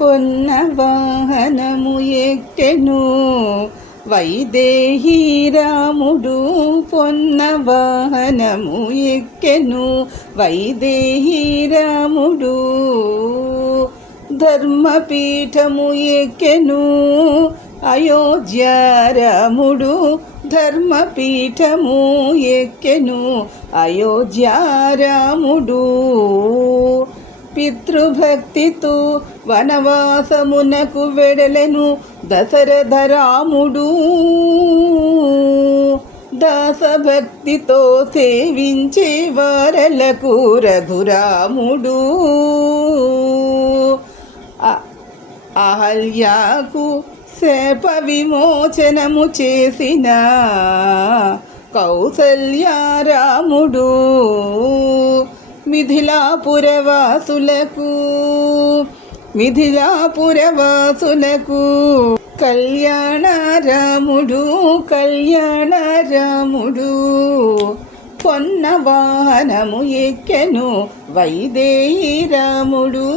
పొన్న వాహనము ఎక్కెను వైదేహీ రాముడు. పొన్న వాహనము ఎక్కెను వైదేహీ రాముడు. ధర్మపీఠము ఎక్కెను అయోధ్య రాముడు. ధర్మపీఠము ఎక్కెను అయోధ్య రాముడు. పితృభక్తితో వనవాసమునకు వెడలెను దశరథ రాముడు. దాసభక్తితో సేవించే వారలకు రఘురాముడు. అహల్యాకు శాప విమోచనము చేసిన కౌసల్యారాముడు. మిథిలాపురవాసులకు కళ్యాణరాముడు. కళ్యాణరాముడు. పొన్న వాహనము ఎక్కెను వైదేహీ రాముడు.